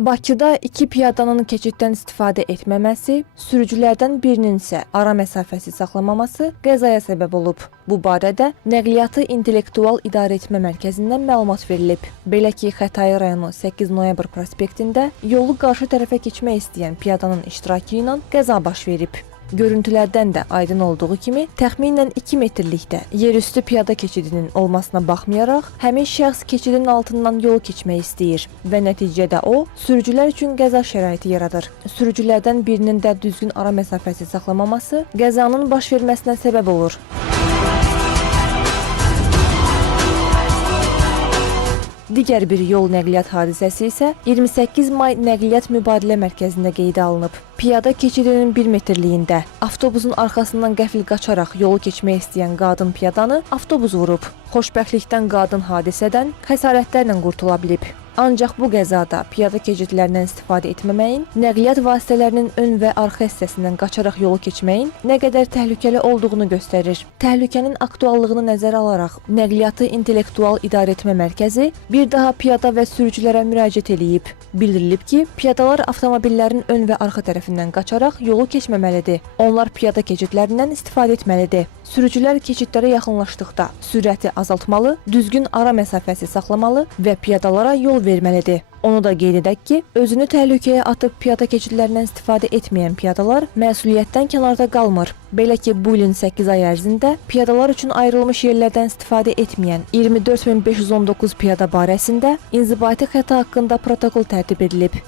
Bakıda iki piyadanın keçiddən istifadə etməməsi, sürücülərdən birinin isə ara məsafəsi saxlamaması qəzaya səbəb olub. Bu barədə Nəqliyyatı İntellektual İdarəetmə Mərkəzindən məlumat verilib. Belə ki, Xətai rayonu 8 noyabr prospektində yolu qarşı tərəfə keçmək istəyən piyadanın iştirakı ilə qəza baş verib. Görüntülərdən də aydın olduğu kimi, təxminən 2 metrlikdə yerüstü piyada keçidinin olmasına baxmayaraq, həmin şəxs keçidin altından yol keçmək istəyir və nəticədə o, sürücülər üçün qəza şəraiti yaradır. Sürücülərdən birinin də düzgün ara məsafəsi saxlamaması qəzanın baş verməsinə səbəb olur. Digər bir yol nəqliyyat hadisəsi isə 28 may Nəqliyyat Mübadilə Mərkəzində qeydə alınıb. Piyada keçidinin 1 metrliyində avtobusun arxasından qəfil qaçaraq yolu keçmək istəyən qadın piyadanı avtobus vurub. Xoşbəxtlikdən qadın hadisədən xəsarətlərlə qurtula bilib. Ancaq bu qəzada piyada keçidlərindən istifadə etməməyin, nəqliyyat vasitələrinin ön və arxa hissəsindən qaçaraq yolu keçməyin nə qədər təhlükəli olduğunu göstərir. Təhlükənin aktuallığını nəzərə alaraq, Nəqliyyatı İntellektual İdarəetmə Mərkəzi bir daha piyada və sürücülərə müraciət edib. Bildirilib ki, piyadalar avtomobillərin ön və arxa tərəfindən qaçaraq yolu keçməməlidir. Onlar piyada keçidlərindən istifadə etməlidir. Sürücülər keçidlərə yaxınlaşdıqda sürəti azaltmalı, düzgün ara məsafəsi saxlamalı və piyadalara yol verməlidir. Onu da qeyd edək ki, özünü təhlükəyə atıb piyada keçidlərindən istifadə etməyən piyadalar məsuliyyətdən kənarda qalmır. Belə ki, bu ilin 8 ay ərzində piyadalar üçün ayrılmış yerlərdən istifadə etməyən 24519 piyada barəsində inzibati xəta haqqında protokol tərtib edilib.